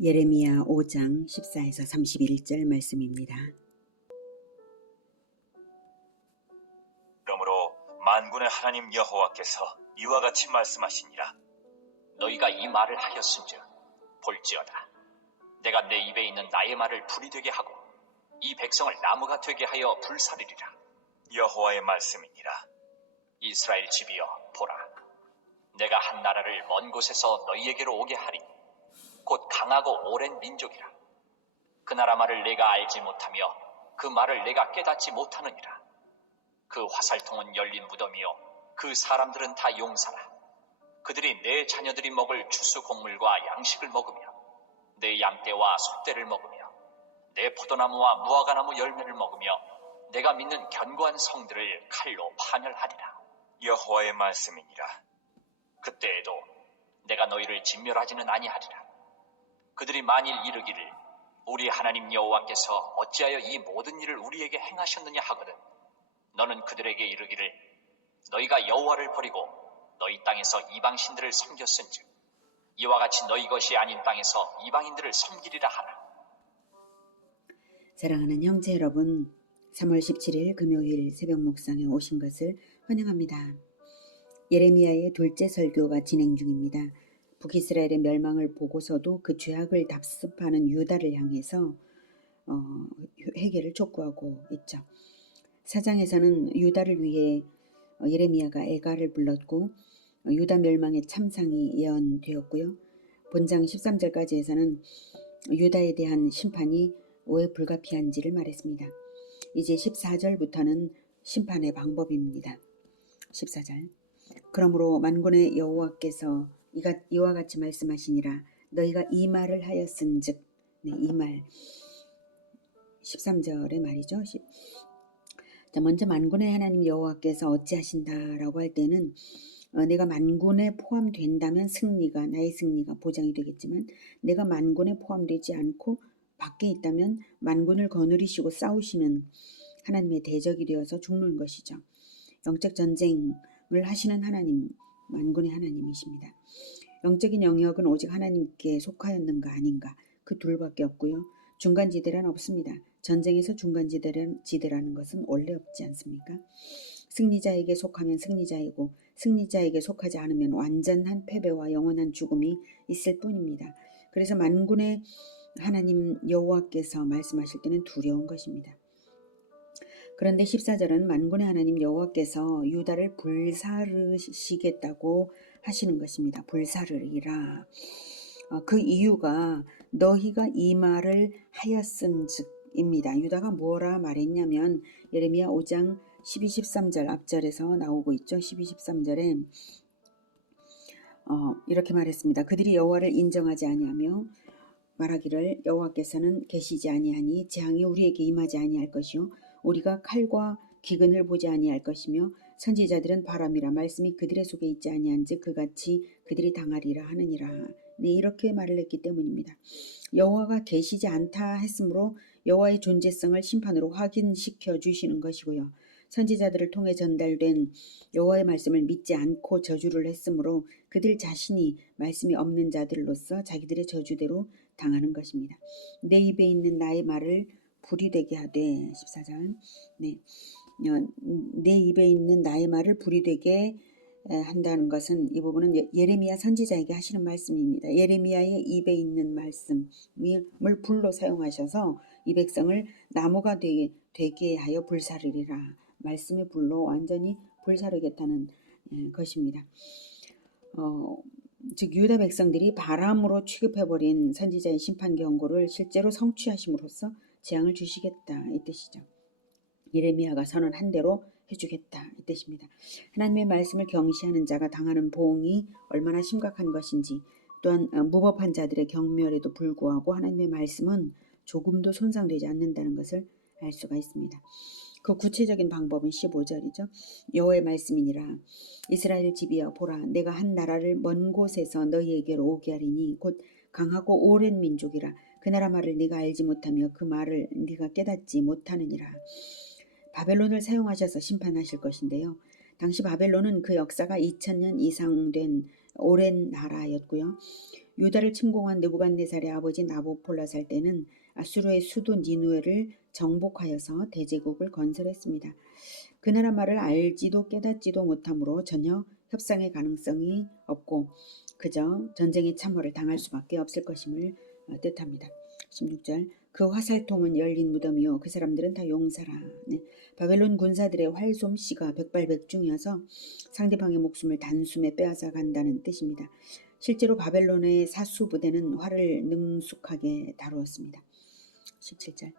예레미야 5장 14에서 31절 말씀입니다. 그러므로 만군의 하나님 여호와께서 이와 같이 말씀하시니라. 너희가 이 말을 하였은즉 볼지어다. 내가 내 입에 있는 나의 말을 불이 되게 하고 이 백성을 나무가 되게 하여 불사르리라. 여호와의 말씀이니라. 이스라엘 집이여 보라. 내가 한 나라를 먼 곳에서 너희에게로 오게 하리니 곧 강하고 오랜 민족이라. 그 나라 말을 내가 알지 못하며 그 말을 내가 깨닫지 못하느니라. 그 화살통은 열린 무덤이요 그 사람들은 다 용사라. 그들이 내 자녀들이 먹을 추수 곡물과 양식을 먹으며 내 양떼와 숫대를 먹으며 내 포도나무와 무화과나무 열매를 먹으며 내가 믿는 견고한 성들을 칼로 파멸하리라. 여호와의 말씀이니라. 그때에도 내가 너희를 진멸하지는 아니하리라. 그들이 만일 이르기를 우리 하나님 여호와께서 어찌하여 이 모든 일을 우리에게 행하셨느냐 하거든 너는 그들에게 이르기를 너희가 여호와를 버리고 너희 땅에서 이방신들을 섬겼은즉 이와 같이 너희 것이 아닌 땅에서 이방인들을 섬기리라 하라. 사랑하는 형제 여러분, 3월 17일 금요일 새벽 묵상에 오신 것을 환영합니다. 예레미야의 둘째 설교가 진행 중입니다. 북이스라엘의 멸망을 보고서도 그 죄악을 답습하는 유다를 향해서 회개를 촉구하고 있죠. 4장에서는 유다를 위해 예레미야가 애가를 불렀고 유다 멸망의 참상이 예언되었고요. 본장 13절까지에서는 유다에 대한 심판이 왜 불가피한지를 말했습니다. 이제 14절부터는 심판의 방법입니다. 14절 그러므로 만군의 여호와께서 이와 같이 말씀하시니라. 너희가 이 말을 하였은즉 이 말 13절의 말이죠. 자, 먼저 만군의 하나님 여호와께서 어찌하신다라고 할 때는 내가 만군에 포함된다면 나의 승리가 보장이 되겠지만 내가 만군에 포함되지 않고 밖에 있다면 만군을 거느리시고 싸우시는 하나님의 대적이 되어서 죽는 것이죠. 영적 전쟁을 하시는 하나님, 만군의 하나님이십니다. 영적인 영역은 오직 하나님께 속하였는가 아닌가 그 둘밖에 없고요. 중간지대란 없습니다. 전쟁에서 중간지대라는 것은 원래 없지 않습니까? 승리자에게 속하면 승리자이고 승리자에게 속하지 않으면 완전한 패배와 영원한 죽음이 있을 뿐입니다. 그래서 만군의 하나님 여호와께서 말씀하실 때는 두려운 것입니다. 그런데 14절은 만군의 하나님 여호와께서 유다를 불사르시겠다고 하시는 것입니다. 불사르리라. 그 이유가 너희가 이 말을 하였은즉입니다. 유다가 뭐라 말했냐면 예레미야 5장 12, 13절 앞절에서 나오고 있죠. 12, 13절에 이렇게 말했습니다. 그들이 여호와를 인정하지 아니하며 말하기를 여호와께서는 계시지 아니하니 재앙이 우리에게 임하지 아니할 것이요 우리가 칼과 기근을 보지 아니할 것이며 선지자들은 바람이라 말씀이 그들의 속에 있지 아니한즉 그같이 그들이 당하리라 하느니라. 네, 이렇게 말을 했기 때문입니다. 여호와가 계시지 않다 했으므로 여호와의 존재성을 심판으로 확인시켜 주시는 것이고요. 선지자들을 통해 전달된 여호와의 말씀을 믿지 않고 저주를 했으므로 그들 자신이 말씀이 없는 자들로서 자기들의 저주대로 당하는 것입니다. 내 입에 있는 나의 말을 불이 되게 하되 14절 내 입에 있는 나의 말을 불이 되게 한다는 것은 이 부분은 예레미야 선지자에게 하시는 말씀입니다. 예레미야의 입에 있는 말씀을 불로 사용하셔서 이 백성을 나무가 되게 하여 불사르리라. 말씀의 불로 완전히 불사르겠다는 것입니다. 즉 유다 백성들이 바람으로 취급해버린 선지자의 심판 경고를 실제로 성취하심으로써 재앙을 주시겠다 이 뜻이죠. 예레미야가 선언한 대로 해주겠다 이 뜻입니다. 하나님의 말씀을 경시하는 자가 당하는 보응이 얼마나 심각한 것인지 또한 무법한 자들의 경멸에도 불구하고 하나님의 말씀은 조금도 손상되지 않는다는 것을 알 수가 있습니다. 그 구체적인 방법은 15절이죠. 여호와의 말씀이니라. 이스라엘 집이여 보라 내가 한 나라를 먼 곳에서 너희에게로 오게 하리니 곧 강하고 오랜 민족이라. 그 나라 말을 네가 알지 못하며 그 말을 네가 깨닫지 못하느니라. 바벨론을 사용하셔서 심판하실 것인데요. 당시 바벨론은 그 역사가 2000년 이상 된 오랜 나라였고요. 유다를 침공한 느부갓네살의 아버지 나부폴라살 때는 아수르의 수도 니누에를 정복하여서 대제국을 건설했습니다. 그 나라 말을 알지도 깨닫지도 못하므로 전혀 협상의 가능성이 없고 그저 전쟁의 참호를 당할 수밖에 없을 것임을 뜻합니다. 16절 그 화살통은 열린 무덤이요 그 사람들은 다 용사라. 네. 바벨론 군사들의 활솜씨가 백발백중이어서 상대방의 목숨을 단숨에 빼앗아 간다는 뜻입니다. 실제로 바벨론의 사수부대는 활을 능숙하게 다루었습니다. 17절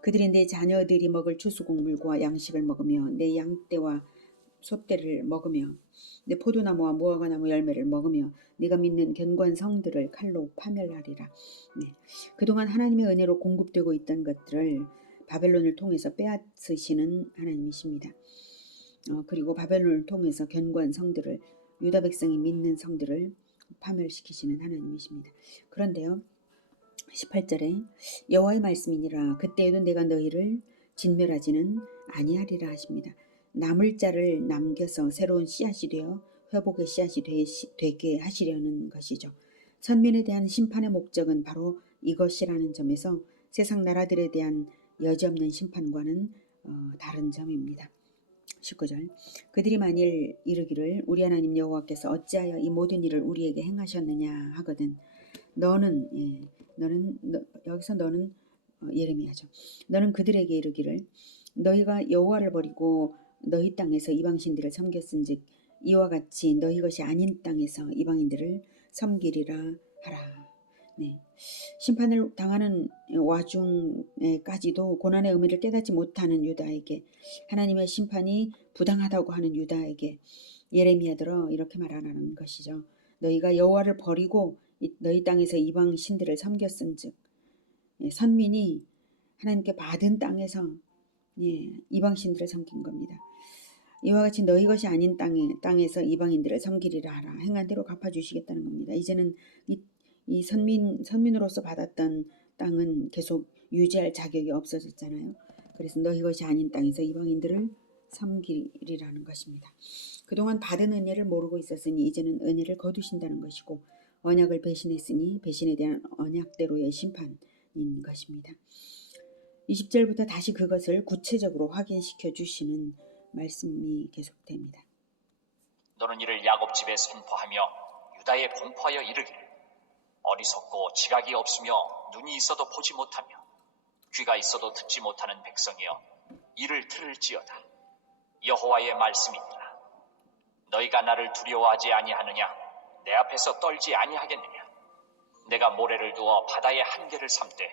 그들이 내 자녀들이 먹을 추수곡물과 양식을 먹으며 내 양떼와 소떼를 먹으며 내 포도나무와 무화과나무 열매를 먹으며 네가 믿는 견고한 성들을 칼로 파멸하리라. 네. 그동안 하나님의 은혜로 공급되고 있던 것들을 바벨론을 통해서 빼앗으시는 하나님이십니다. 그리고 바벨론을 통해서 견고한 성들을 유다 백성이 믿는 성들을 파멸시키시는 하나님이십니다. 그런데요. 18절에 여호와의 말씀이니라 그때에도 내가 너희를 진멸하지는 아니하리라 하십니다. 남을 자를 남겨서 새로운 씨앗이 되어 회복의 씨앗이 되게 하시려는 것이죠. 선민에 대한 심판의 목적은 바로 이것이라는 점에서 세상 나라들에 대한 여지없는 심판과는 다른 점입니다. 19절 그들이 만일 이르기를 우리 하나님 여호와께서 어찌하여 이 모든 일을 우리에게 행하셨느냐 하거든 여기서 너는 예레미야죠. 너는 그들에게 이르기를 너희가 여호와를 버리고 너희 땅에서 이방신들을 섬겼은즉 이와 같이 너희 것이 아닌 땅에서 이방인들을 섬기리라 하라. 네. 심판을 당하는 와중에까지도 고난의 의미를 깨닫지 못하는 유다에게 하나님의 심판이 부당하다고 하는 유다에게 예레미야들어 이렇게 말하라는 것이죠. 너희가 여호와를 버리고 너희 땅에서 이방 신들을 섬겼은즉 선민이 하나님께 받은 땅에서 이방 신들을 섬긴 겁니다. 이와 같이 너희 것이 아닌 땅에서 이방인들을 섬기리라 하라. 행한 대로 갚아주시겠다는 겁니다. 이제는 이 선민으로서 받았던 땅은 계속 유지할 자격이 없어졌잖아요. 그래서 너희 것이 아닌 땅에서 이방인들을 섬기리라는 것입니다. 그동안 받은 은혜를 모르고 있었으니 이제는 은혜를 거두신다는 것이고 언약을 배신했으니 배신에 대한 언약대로의 심판인 것입니다. 20절부터 다시 그것을 구체적으로 확인시켜 주시는 말씀이 계속됩니다. 너는 이를 야곱 집에 선포하며 유다에 공포하여 이르기를 어리석고 지각이 없으며 눈이 있어도 보지 못하며 귀가 있어도 듣지 못하는 백성이여 이를 들을지어다. 여호와의 말씀이니라. 너희가 나를 두려워하지 아니하느냐? 내 앞에서 떨지 아니하겠느냐? 내가 모래를 두어 바다의 한계를 삼되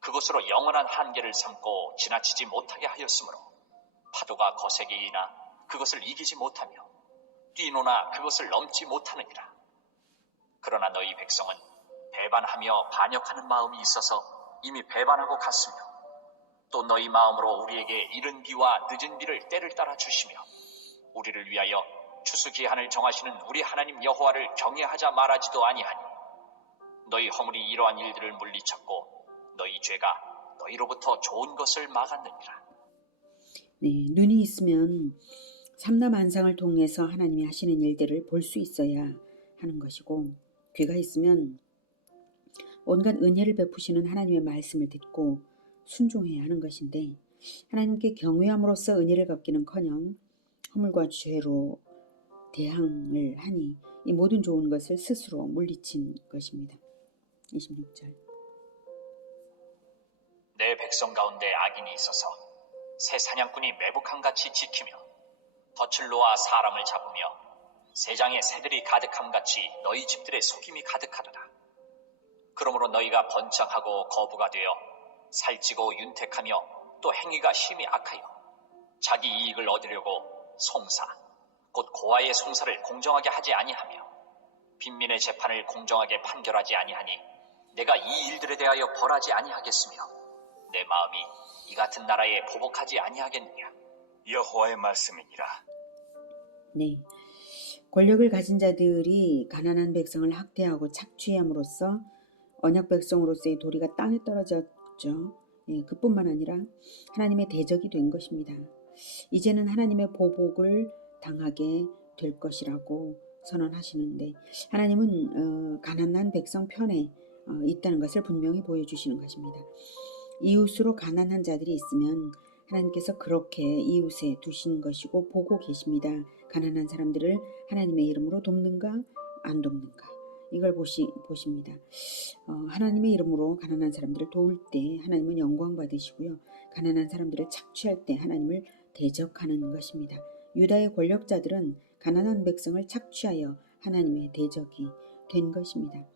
그곳으로 영원한 한계를 삼고 지나치지 못하게 하였으므로 파도가 거세게 이나 그것을 이기지 못하며 뛰노나 그것을 넘지 못하느니라. 그러나 너희 백성은 배반하며 반역하는 마음이 있어서 이미 배반하고 갔으며 또 너희 마음으로 우리에게 이른 비와 늦은 비를 때를 따라 주시며 우리를 위하여 추수기한을 정하시는 우리 하나님 여호와를 경외하자 말하지도 아니하니 너희 허물이 이러한 일들을 물리쳤고 너희 죄가 너희로부터 좋은 것을 막았느니라. 네, 눈이 있으면 삼라만상을 통해서 하나님이 하시는 일들을 볼 수 있어야 하는 것이고 귀가 있으면 온갖 은혜를 베푸시는 하나님의 말씀을 듣고 순종해야 하는 것인데 하나님께 경외함으로써 은혜를 갚기는커녕 허물과 죄로 대항을 하니 이 모든 좋은 것을 스스로 물리친 것입니다. 26절 내 백성 가운데 악인이 있어서 새 사냥꾼이 매복함같이 지키며 덫을 놓아 사람을 잡으며 새장에 새들이 가득함같이 너희 집들의 속임이 가득하도다. 그러므로 너희가 번창하고 거부가 되어 살찌고 윤택하며 또 행위가 심히 악하여 자기 이익을 얻으려고 송사 곧 고아의 송사를 공정하게 하지 아니하며 빈민의 재판을 공정하게 판결하지 아니하니 내가 이 일들에 대하여 벌하지 아니하겠으며 내 마음이 이 같은 나라에 보복하지 아니하겠느냐. 여호와의 말씀이니라. 네, 권력을 가진 자들이 가난한 백성을 학대하고 착취함으로써 언약 백성으로서의 도리가 땅에 떨어졌죠. 그뿐만 아니라 하나님의 대적이 된 것입니다. 이제는 하나님의 보복을 당하게 될 것이라고 선언하시는데 하나님은 가난한 백성 편에 있다는 것을 분명히 보여주시는 것입니다. 이웃으로 가난한 자들이 있으면 하나님께서 그렇게 이웃에 두신 것이고 보고 계십니다. 가난한 사람들을 하나님의 이름으로 돕는가 안 돕는가 이걸 보십니다. 하나님의 이름으로 가난한 사람들을 도울 때 하나님은 영광 받으시고요. 가난한 사람들을 착취할 때 하나님을 대적하는 것입니다. 유다의 권력자들은 가난한 백성을 착취하여 하나님의 대적이 된 것입니다.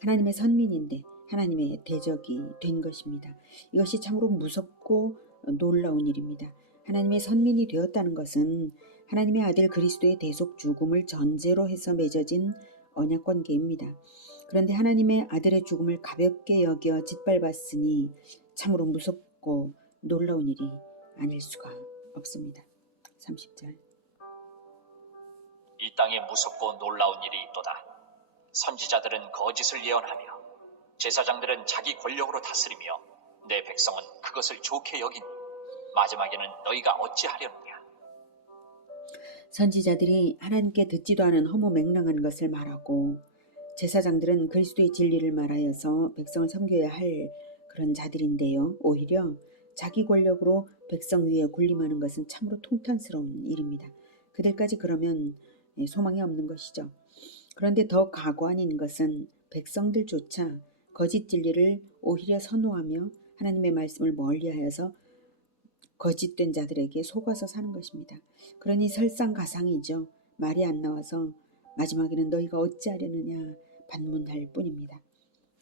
하나님의 선민인데 하나님의 대적이 된 것입니다. 이것이 참으로 무섭고 놀라운 일입니다. 하나님의 선민이 되었다는 것은 하나님의 아들 그리스도의 대속 죽음을 전제로 해서 맺어진 언약 관계입니다. 그런데 하나님의 아들의 죽음을 가볍게 여겨 짓밟았으니 참으로 무섭고 놀라운 일이 아닐 수가 없습니다. 30절. 이 땅에 무섭고 놀라운 일이 있도다. 선지자들은 거짓을 예언하며 제사장들은 자기 권력으로 다스리며 내 백성은 그것을 좋게 여기니 마지막에는 너희가 어찌하려느냐. 선지자들이 하나님께 듣지도 않은 허무맹랑한 것을 말하고 제사장들은 그리스도의 진리를 말하여서 백성을 섬겨야 할 그런 자들인데요. 오히려 자기 권력으로 백성 위에 군림하는 것은 참으로 통탄스러운 일입니다. 그들까지 그러면 소망이 없는 것이죠. 그런데 더 가관인 것은 백성들조차 거짓 진리를 오히려 선호하며 하나님의 말씀을 멀리하여서 거짓된 자들에게 속아서 사는 것입니다. 그러니 설상가상이죠. 말이 안 나와서 마지막에는 너희가 어찌하려느냐 반문할 뿐입니다.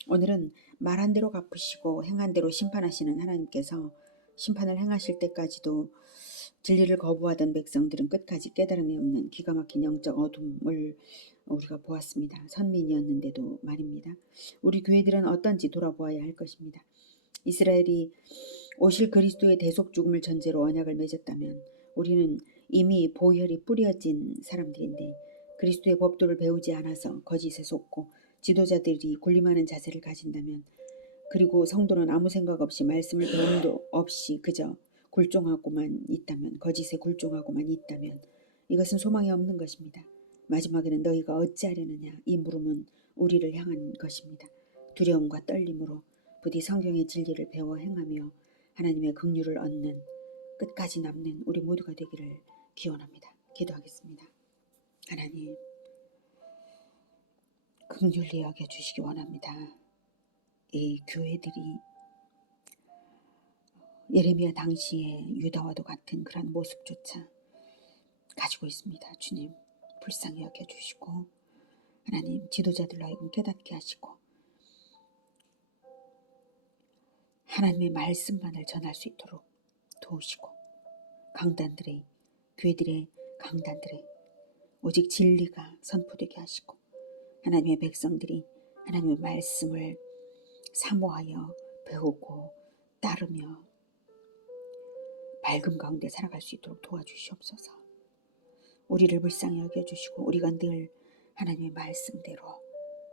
오늘은 말한 대로 갚으시고 행한 대로 심판하시는 하나님께서 심판을 행하실 때까지도 진리를 거부하던 백성들은 끝까지 깨달음이 없는 기가 막힌 영적 어둠을 우리가 보았습니다. 선민이었는데도 말입니다. 우리 교회들은 어떤지 돌아보아야 할 것입니다. 이스라엘이 오실 그리스도의 대속 죽음을 전제로 언약을 맺었다면 우리는 이미 보혈이 뿌려진 사람들인데 그리스도의 법도를 배우지 않아서 거짓에 속고 지도자들이 군림하는 자세를 가진다면 그리고 성도는 아무 생각 없이 말씀을 배움도 없이 그저 굴종하고만 있다면 거짓에 굴종하고만 있다면 이것은 소망이 없는 것입니다. 마지막에는 너희가 어찌하려느냐 이 물음은 우리를 향한 것입니다. 두려움과 떨림으로 부디 성경의 진리를 배워 행하며 하나님의 긍휼을 얻는 끝까지 남는 우리 모두가 되기를 기원합니다. 기도하겠습니다. 하나님 긍휼히 여겨주시기 원합니다. 이 교회들이 예레미야 당시의 유다와도 같은 그런 모습조차 가지고 있습니다. 주님 불쌍히 여겨주시고 하나님 지도자들로 하여금 깨닫게 하시고 하나님의 말씀만을 전할 수 있도록 도우시고 강단들의 교회들의 강단들의 오직 진리가 선포되게 하시고 하나님의 백성들이 하나님의 말씀을 사모하여 배우고 따르며 밝음 가운데 살아갈 수 있도록 도와주시옵소서. 우리를 불쌍히 여겨주시고 우리가 늘 하나님의 말씀대로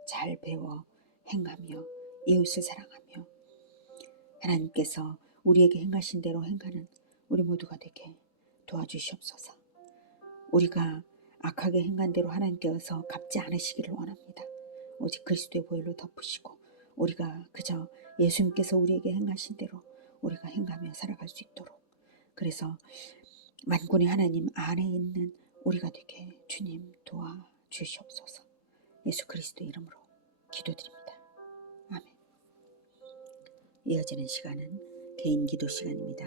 잘 배워 행하며 이웃을 사랑하며 하나님께서 우리에게 행하신 대로 행하는 우리 모두가 되게 도와주시옵소서. 우리가 악하게 행한 대로 하나님께서 갚지 않으시기를 원합니다. 오직 그리스도의 보혈로 덮으시고 우리가 그저 예수님께서 우리에게 행하신 대로 우리가 행하며 살아갈 수 있도록 그래서 만군의 하나님 안에 있는 우리가 되게 주님 도와주시옵소서. 예수 그리스도 이름으로 기도드립니다. 아멘. 이어지는 시간은 개인 기도 시간입니다.